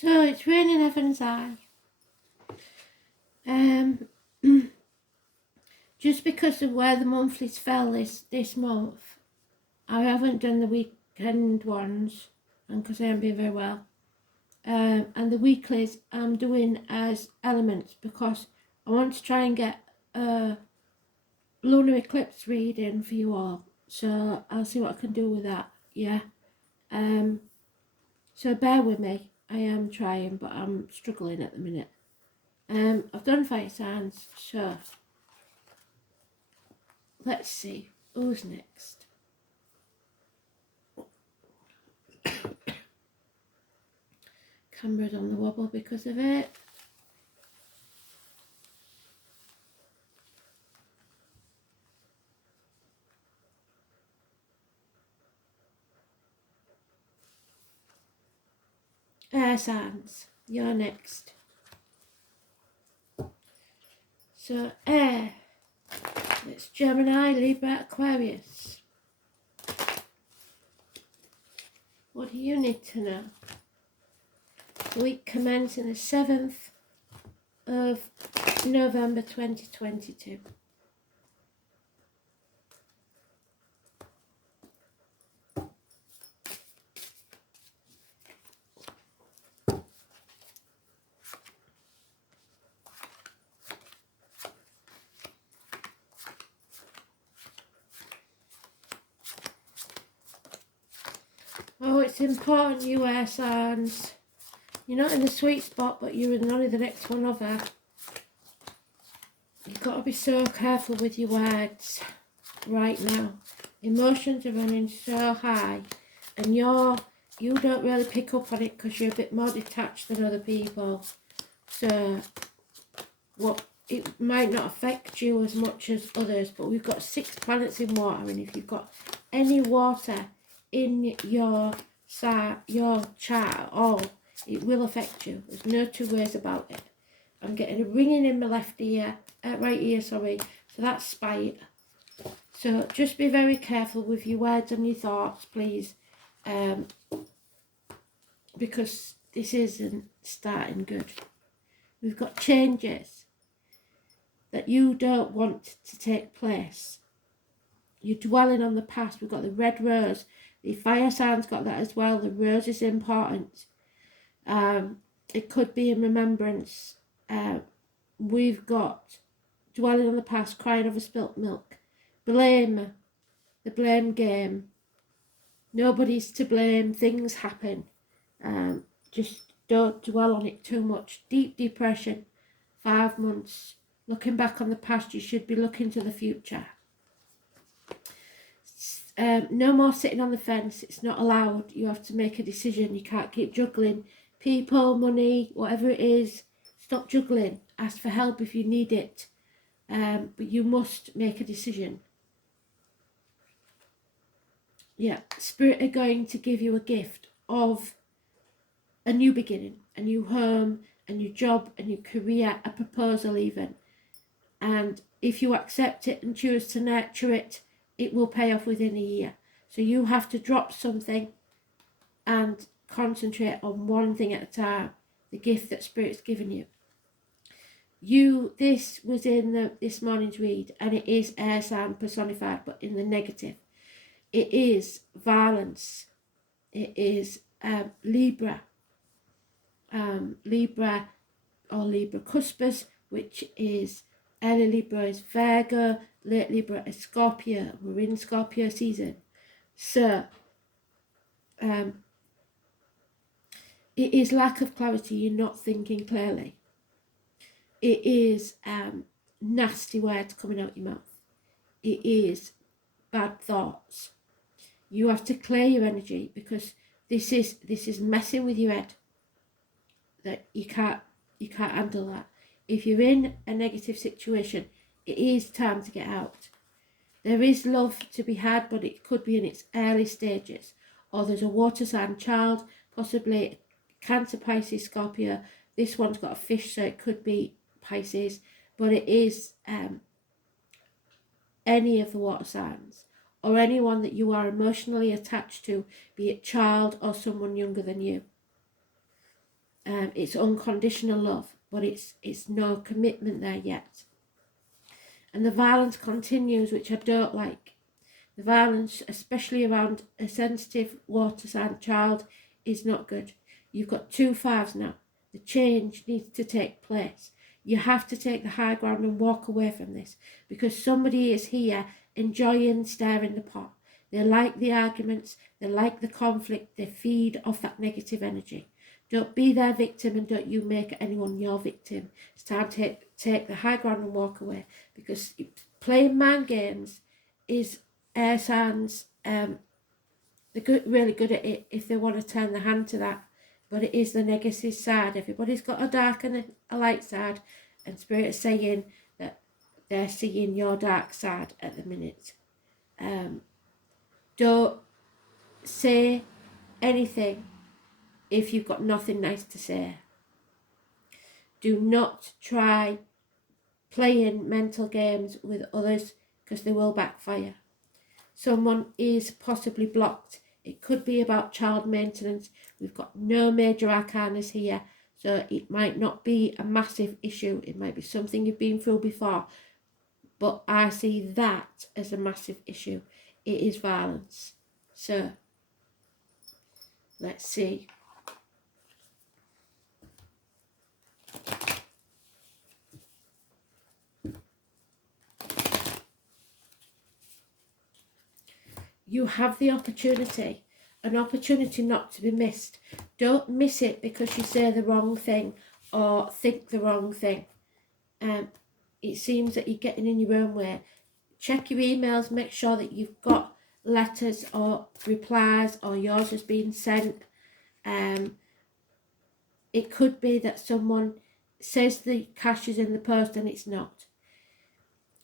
So it's raining Heaven's Eye. Just because of where the monthlies fell this month, I haven't done the weekend ones, and because I haven't been very well. And the weeklies I'm doing as elements because I want to try and get a lunar eclipse reading for you all. So I'll see what I can do with that. Yeah. So bear with me. I am trying, but I'm struggling at the minute. I've done fire signs, so let's see who's next. Camera's on the wobble because of it. Air signs, you're next. So air, it's Gemini, Libra, Aquarius. What do you need to know? Week commencing the 7th of November 2022. Oh, it's important you air signs. You're not in the sweet spot, but you're in only the next one over. You've got to be so careful with your words right now. Emotions are running so high, and you don't really pick up on it because you're a bit more detached than other people. So it might not affect you as much as others, but we've got 6 planets in water, and if you've got any water in your chart, it will affect you. There's no two ways about it. I'm getting a ringing in my left ear, right ear, sorry. So that's spite. So just be very careful with your words and your thoughts, please, because this isn't starting good. We've got changes that you don't want to take place. You're dwelling on the past. We've got the red rose. The fire sign's got that as well. The rose is important. It could be in remembrance. We've got dwelling on the past, crying over spilt milk. Blame, the blame game. Nobody's to blame. Things happen. Just don't dwell on it too much. Deep depression, 5 months. Looking back on the past, you should be looking to the future. No more sitting on the fence. It's not allowed. You have to make a decision. You can't keep juggling people, money, whatever it is. Stop juggling. Ask for help if you need it. But you must make a decision. Yeah, Spirit are going to give you a gift of a new beginning, a new home, a new job, a new career, a proposal even. And if you accept it and choose to nurture it, it will pay off within a year. So you have to drop something and concentrate on one thing at a time, the gift that Spirit's given you. This was in this morning's read, and it is air sign personified, but in the negative. It is violence. It is Libra. Libra or Libra cuspers, which is early Libra is Virgo, late Libra is Scorpio. We're in Scorpio season. So it is lack of clarity. You're not thinking clearly. It is nasty words coming out your mouth. It is bad thoughts. You have to clear your energy because this is messing with your head. That you can't handle that. If you're in a negative situation, it is time to get out. There is love to be had, but it could be in its early stages. Or there's a water sign child, possibly Cancer, Pisces, Scorpio. This one's got a fish, so it could be Pisces. But it is any of the water signs. Or anyone that you are emotionally attached to, be it child or someone younger than you. It's unconditional love, but it's no commitment there yet. And the violence continues, which I don't like. The violence, especially around a sensitive water sign child, is not good. You've got 2 5s now. The change needs to take place. You have to take the high ground and walk away from this, because somebody is here enjoying stirring the pot. They like the arguments, they like the conflict, they feed off that negative energy. Don't be their victim, and don't you make anyone your victim. It's time to take the high ground and walk away, because playing mind games is air signs. They're really good at it if they want to turn the hand to that, but it is the negative side. Everybody's got a dark and a light side, and Spirit is saying that they're seeing your dark side at the minute. Don't say anything if you've got nothing nice to say. Do not try playing mental games with others, because they will backfire. Someone is possibly blocked. It could be about child maintenance. We've got no major arcanas here, so it might not be a massive issue. It might be something you've been through before, but I see that as a massive issue. It is violence. So let's see. You have the opportunity, an opportunity not to be missed. Don't miss it because you say the wrong thing or think the wrong thing. It seems that you're getting in your own way. Check your emails, make sure that you've got letters or replies, or yours has been sent. It could be that someone says the cash is in the post and it's not.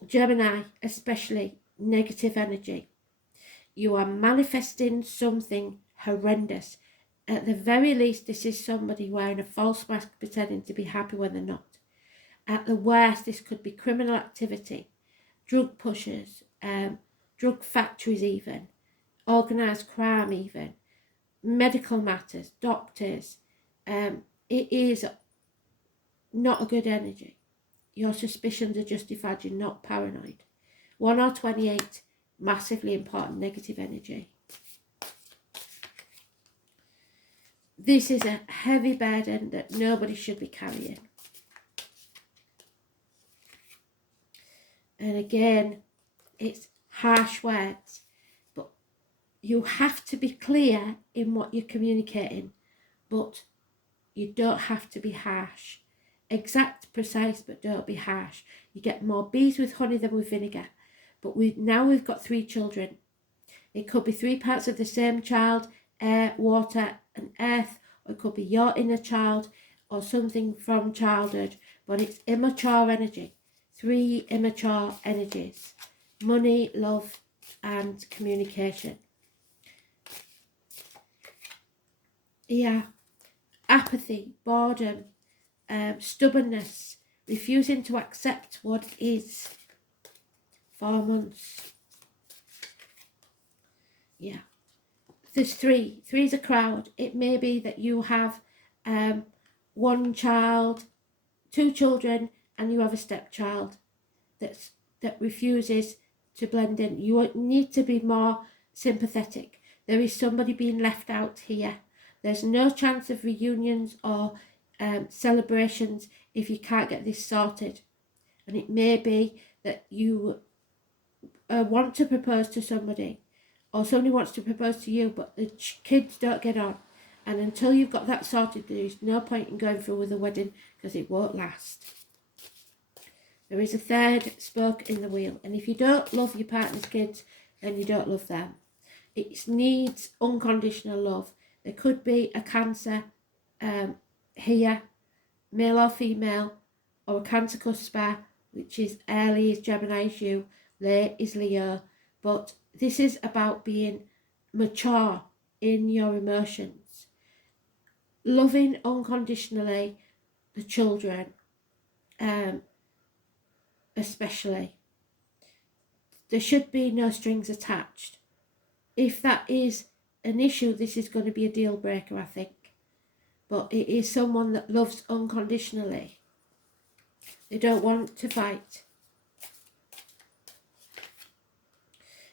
Gemini, especially negative energy. You are manifesting something horrendous. At the very least, this is somebody wearing a false mask, pretending to be happy when they're not. At the worst, this could be criminal activity, drug pushers, drug factories even, organised crime even, medical matters, doctors. It is not a good energy. Your suspicions are justified, you're not paranoid. 1 or 28, massively important negative energy. This is a heavy burden that nobody should be carrying. And again, it's harsh words, but you have to be clear in what you're communicating, but you don't have to be harsh. Exact, precise, but don't be harsh. You get more bees with honey than with vinegar. But now we've got 3 children. It could be 3 parts of the same child, air, water and earth, or it could be your inner child or something from childhood, but it's immature energy. 3 immature energies: money, love and communication. Yeah, apathy, boredom, stubbornness, refusing to accept what is. 4 months. Yeah. There's 3. 3 is a crowd. It may be that you have 1 child, 2 children, and you have a stepchild that refuses to blend in. You need to be more sympathetic. There is somebody being left out here. There's no chance of reunions or celebrations if you can't get this sorted. And it may be that you want to propose to somebody, or somebody wants to propose to you, but the kids don't get on. And until you've got that sorted, there's no point in going through with the wedding, because it won't last. There is a 3rd spoke in the wheel, and if you don't love your partner's kids, then you don't love them. It needs unconditional love. There could be a Cancer here, male or female, or a Cancer cusper, which is early is Gemini is you, late is Leo. But this is about being mature in your emotions, loving unconditionally the children, especially. There should be no strings attached. If that is an issue, this is going to be a deal breaker, I think. but it is someone that loves unconditionally. They don't want to fight.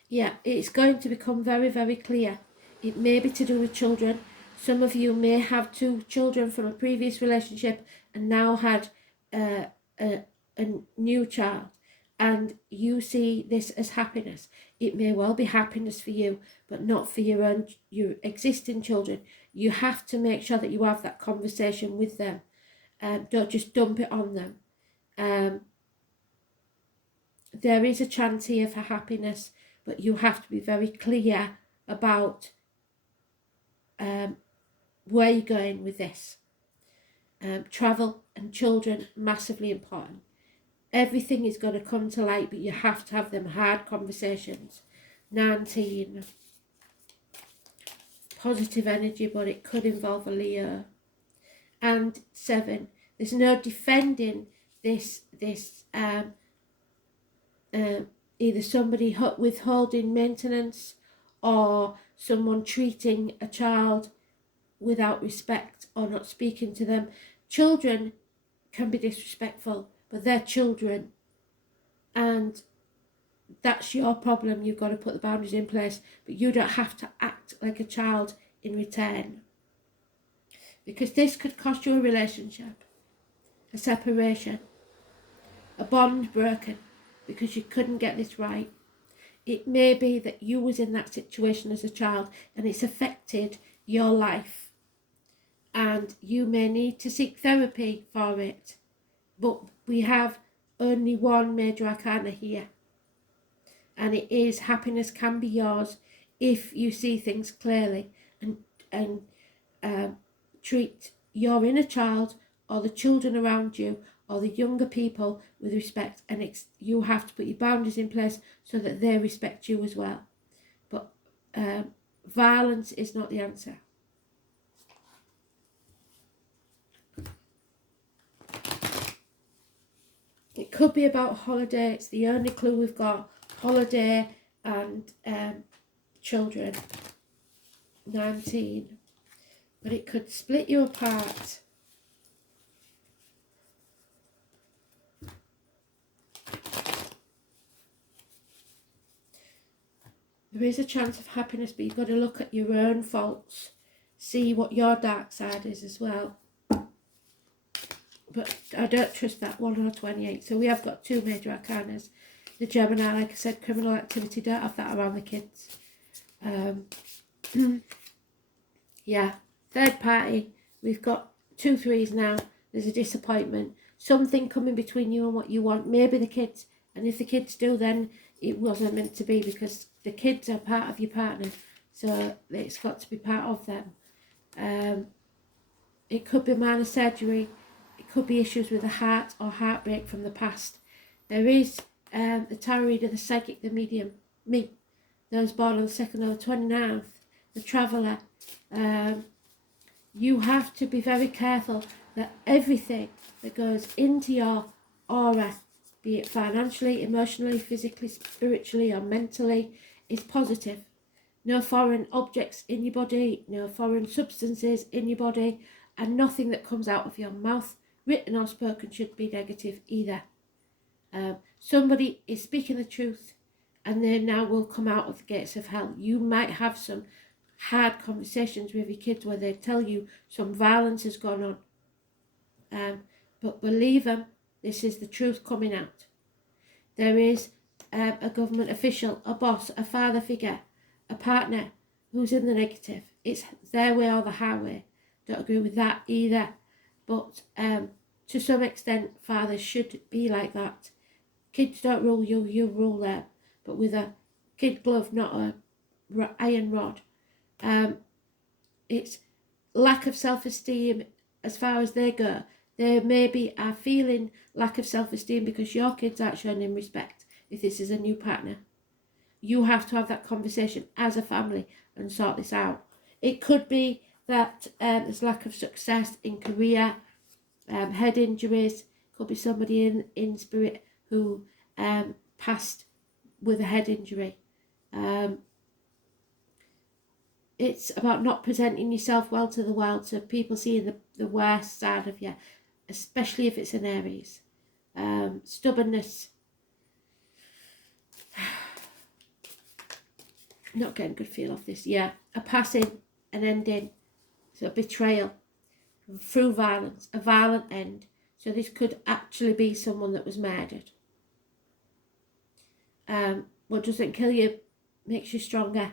Yeah, it's going to become very, very clear. It may be to do with children. Some of you may have 2 children from a previous relationship and now had a new child, and you see this as happiness. It may well be happiness for you, but not for your existing children. You have to make sure that you have that conversation with them. Don't just dump it on them. There is a chance here for happiness, but you have to be very clear about where you're going with this. Travel and children, massively important. Everything is going to come to light, but you have to have them hard conversations. 19. Positive energy, but it could involve a Leo. And 7. There's no defending this either somebody withholding maintenance or someone treating a child without respect or not speaking to them. Children can be disrespectful, but they're children, and that's your problem. You've got to put the boundaries in place, but you don't have to act like a child in return, because this could cost you a relationship, a separation, a bond broken, because you couldn't get this right. It may be that you was in that situation as a child and it's affected your life, and you may need to seek therapy for it. But we have only one major arcana here, and it is happiness can be yours if you see things clearly and treat your inner child or the children around you or the younger people with respect, and you have to put your boundaries in place so that they respect you as well. But violence is not the answer. It could be about holiday. It's the only clue we've got. Holiday and children. 19. But it could split you apart. There is a chance of happiness, but you've got to look at your own faults. See what your dark side is as well. But I don't trust that 1 or 28. So we have got 2 major arcanas. The Gemini, like I said, criminal activity, don't have that around the kids. Yeah, third party, we've got 2 3s now. There's a disappointment. Something coming between you and what you want. Maybe the kids. And if the kids do, then it wasn't meant to be, because the kids are part of your partner. So it's got to be part of them. It could be minor surgery. It could be issues with the heart or heartbreak from the past. There is the tarot reader, the psychic, the medium, me, those born on the 2nd or the 29th, the traveller. You have to be very careful that everything that goes into your aura, be it financially, emotionally, physically, spiritually or mentally, is positive. No foreign objects in your body, no foreign substances in your body, and nothing that comes out of your mouth, written or spoken, should be negative either. Somebody is speaking the truth and they now will come out of the gates of hell. You might have some hard conversations with your kids where they tell you some violence has gone on. But believe them, this is the truth coming out. There is a government official, a boss, a father figure, a partner who's in the negative. It's their way or the highway. Don't agree with that either. But to some extent, fathers should be like that. Kids don't rule you, you rule them. But with a kid glove, not a iron rod. It's lack of self-esteem as far as they go. They maybe are feeling lack of self-esteem because your kids aren't showing him respect if this is a new partner. You have to have that conversation as a family and sort this out. It could be that there's lack of success in career, head injuries. Could be somebody in spirit who passed with a head injury. it's about not presenting yourself well to the world, so people seeing the worst side of you, especially if it's an Aries. Stubbornness. Not getting a good feel of this. Yeah, a passing, an ending, so a betrayal through violence, a violent end. So this could actually be someone that was murdered. What doesn't kill you makes you stronger.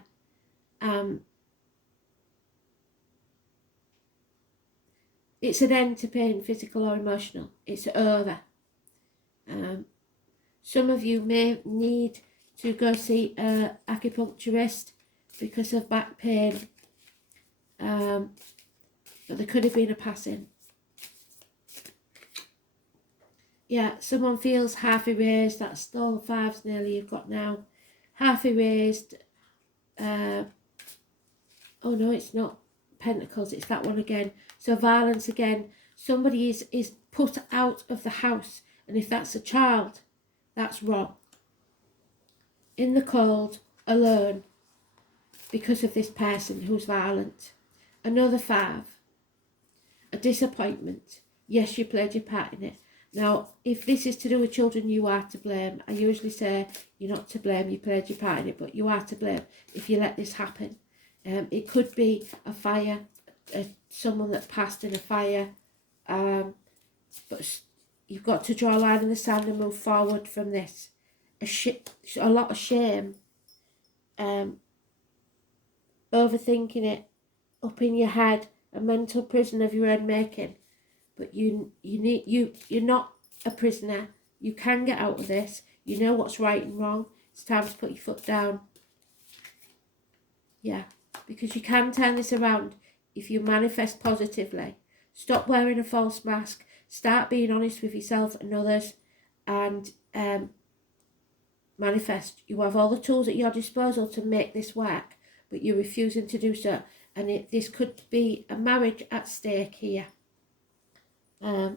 It's an end to pain, physical or emotional. It's over. Some of you may need to go see an acupuncturist because of back pain. But there could have been a passing. Yeah, someone feels half erased. That's all the fives nearly you've got now. Half erased. Oh no, it's not Pentacles. It's that one again. So violence again. Somebody is put out of the house. And if that's a child, that's wrong. In the cold, alone, because of this person who's violent. Another five. A disappointment. Yes, you played your part in it. Now, if this is to do with children, you are to blame. I usually say you're not to blame, you played your part in it, but you are to blame if you let this happen. It could be a fire, someone that passed in a fire, but you've got to draw a line in the sand and move forward from this. A lot of shame, overthinking it, up in your head, a mental prison of your own making. But you're not a prisoner. You can get out of this. You know what's right and wrong. It's time to put your foot down. Yeah, because you can turn this around if you manifest positively. Stop wearing a false mask. Start being honest with yourself and others, and manifest. You have all the tools at your disposal to make this work, but you're refusing to do so. And this could be a marriage at stake here. Or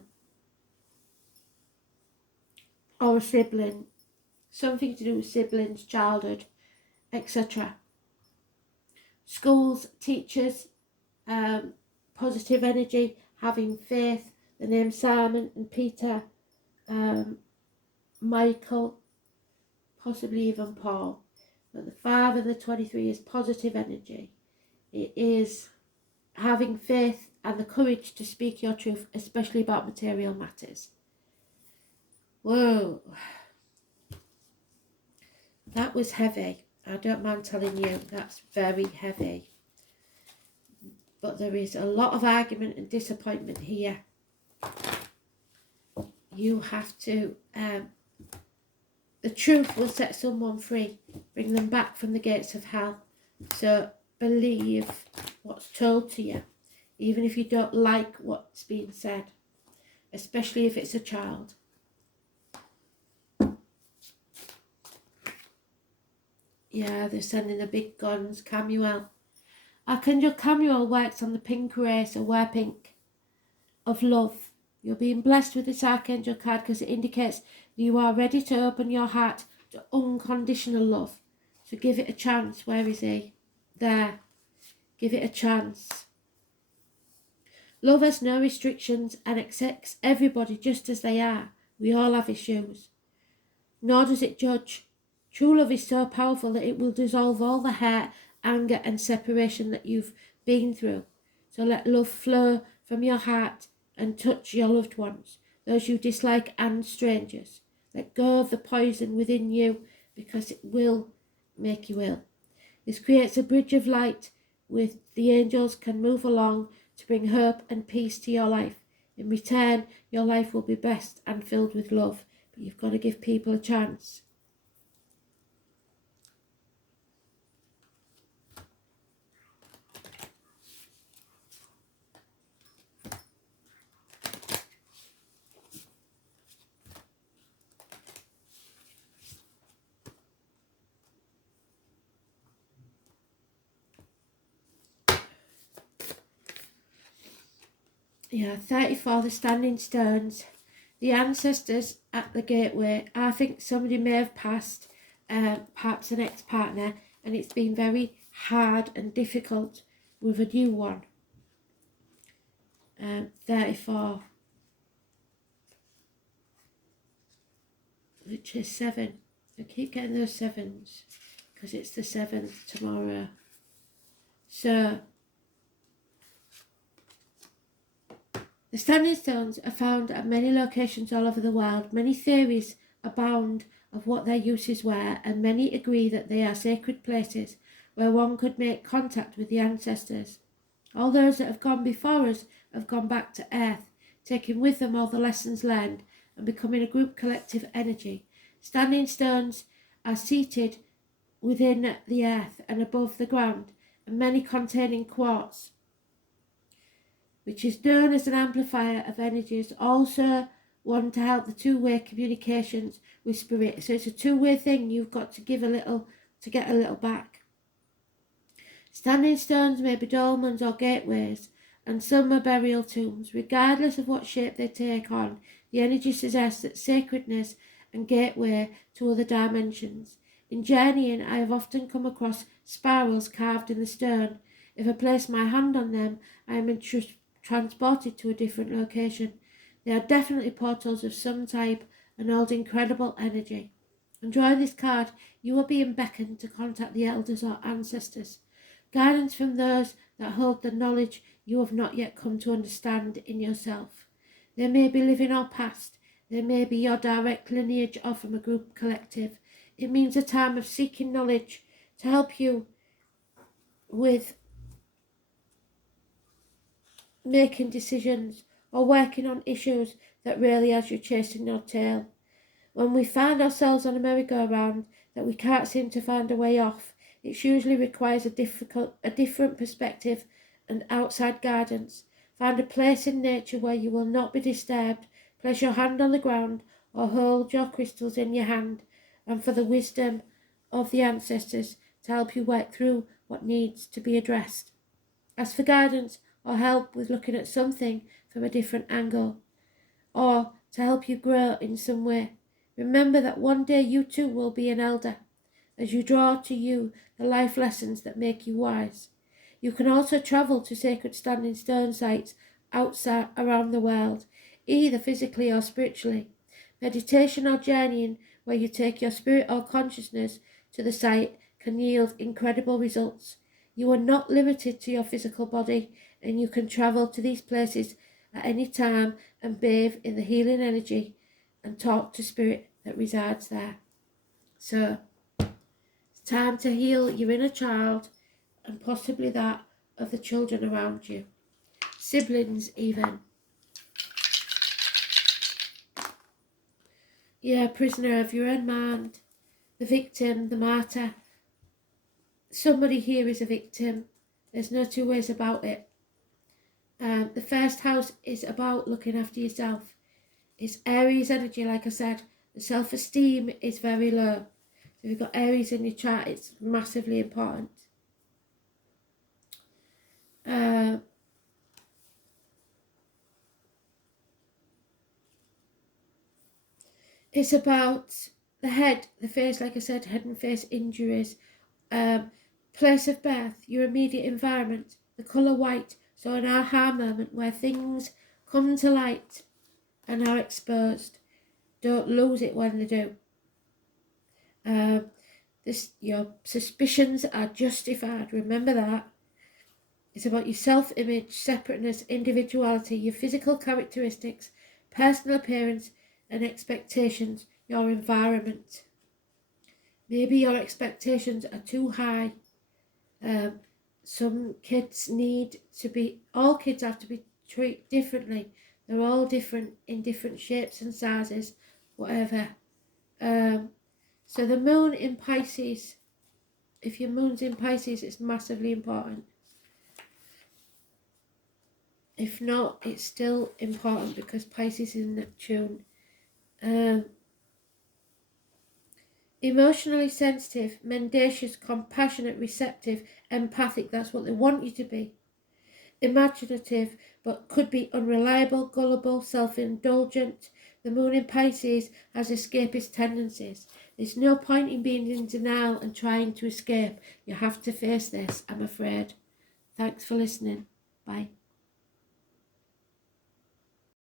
a sibling. Something to do with siblings, childhood, etc. Schools, teachers, positive energy, having faith. The names Simon and Peter, Michael, possibly even Paul. But the 5 and the 23 is positive energy. It is having faith and the courage to speak your truth, especially about material matters. Whoa. That was heavy. I don't mind telling you, that's very heavy. But there is a lot of argument and disappointment here. You have to, the truth will set someone free, bring them back from the gates of hell. So believe what's told to you, even if you don't like what's being said, especially if it's a child. Yeah, they're sending the big guns. Camuel. Archangel Camuel works on the pink race, or wear pink, of love. You're being blessed with this Archangel card because it indicates that you are ready to open your heart to unconditional love. So give it a chance. Where is he? There. Give it a chance. Love has no restrictions and accepts everybody just as they are. We all have issues. Nor does it judge. True love is so powerful that it will dissolve all the hurt, anger and separation that you've been through. So let love flow from your heart and touch your loved ones, those you dislike and strangers. Let go of the poison within you because it will make you ill. This creates a bridge of light with the angels can move along to bring hope and peace to your life. In return, your life will be blessed and filled with love, but you've got to give people a chance. Yeah, 34, the standing stones. The ancestors at the gateway. I think somebody may have passed, perhaps an ex-partner, and it's been very hard and difficult with a new one. 34, which is 7. I keep getting those 7s because it's the 7th tomorrow. So the standing stones are found at many locations all over the world. Many theories abound of what their uses were, and many agree that they are sacred places where one could make contact with the ancestors. All those that have gone before us have gone back to earth, taking with them all the lessons learned and becoming a group collective energy. Standing stones are seated within the earth and above the ground, and many containing quartz, which is known as an amplifier of energies, also one to help the two-way communications with spirit. So it's a two-way thing. You've got to give a little to get a little back. Standing stones may be dolmens or gateways, and some are burial tombs. Regardless of what shape they take on, the energy suggests that sacredness and gateway to other dimensions. In journeying, I have often come across spirals carved in the stone. If I place my hand on them, I am transported to a different location. They are definitely portals of some type and hold incredible energy. And drawing this card, you are being beckoned to contact the elders or ancestors. Guidance from those that hold the knowledge you have not yet come to understand in yourself. They may be living or past. They may be your direct lineage or from a group collective. It means a time of seeking knowledge to help you with making decisions or working on issues that really has you chasing your tail. When we find ourselves on a merry-go-round that we can't seem to find a way off, it usually requires a different perspective and outside guidance. Find a place in nature where you will not be disturbed. Place your hand on the ground or hold your crystals in your hand, and for the wisdom of the ancestors to help you work through what needs to be addressed. Ask for guidance or help with looking at something from a different angle, or to help you grow in some way. Remember that one day you too will be an elder, as you draw to you the life lessons that make you wise. You can also travel to sacred standing stone sites outside around the world, either physically or spiritually. Meditation or journeying, where you take your spirit or consciousness to the site, can yield incredible results. You are not limited to your physical body, and you can travel to these places at any time and bathe in the healing energy and talk to spirit that resides there. So, it's time to heal your inner child and possibly that of the children around you. Siblings even. Yeah, prisoner of your own mind, the victim, the martyr. Somebody here is a victim. There's no two ways about it. The first house is about looking after yourself. It's Aries energy, like I said. The self-esteem is very low. So if you've got Aries in your chart, it's massively important. It's about the head, the face, like I said, head and face injuries. Place of birth, your immediate environment, the colour white. So an aha moment where things come to light and are exposed. Don't lose it when they do. Your suspicions are justified. Remember that. It's about your self-image, separateness, individuality, your physical characteristics, personal appearance and expectations, your environment. Maybe your expectations are too high. Some kids all kids have to be treated differently. They're all different in different shapes and sizes, whatever. So the moon in Pisces, if your moon's in Pisces, it's massively important. If not, it's still important because Pisces is Neptune. Emotionally sensitive, mendacious, compassionate, receptive, empathic, that's what they want you to be. Imaginative, but could be unreliable, gullible, self-indulgent, The moon in Pisces has escapist tendencies. There's no point in being in denial and trying to escape. You have to face this, I'm afraid. Thanks for listening. Bye.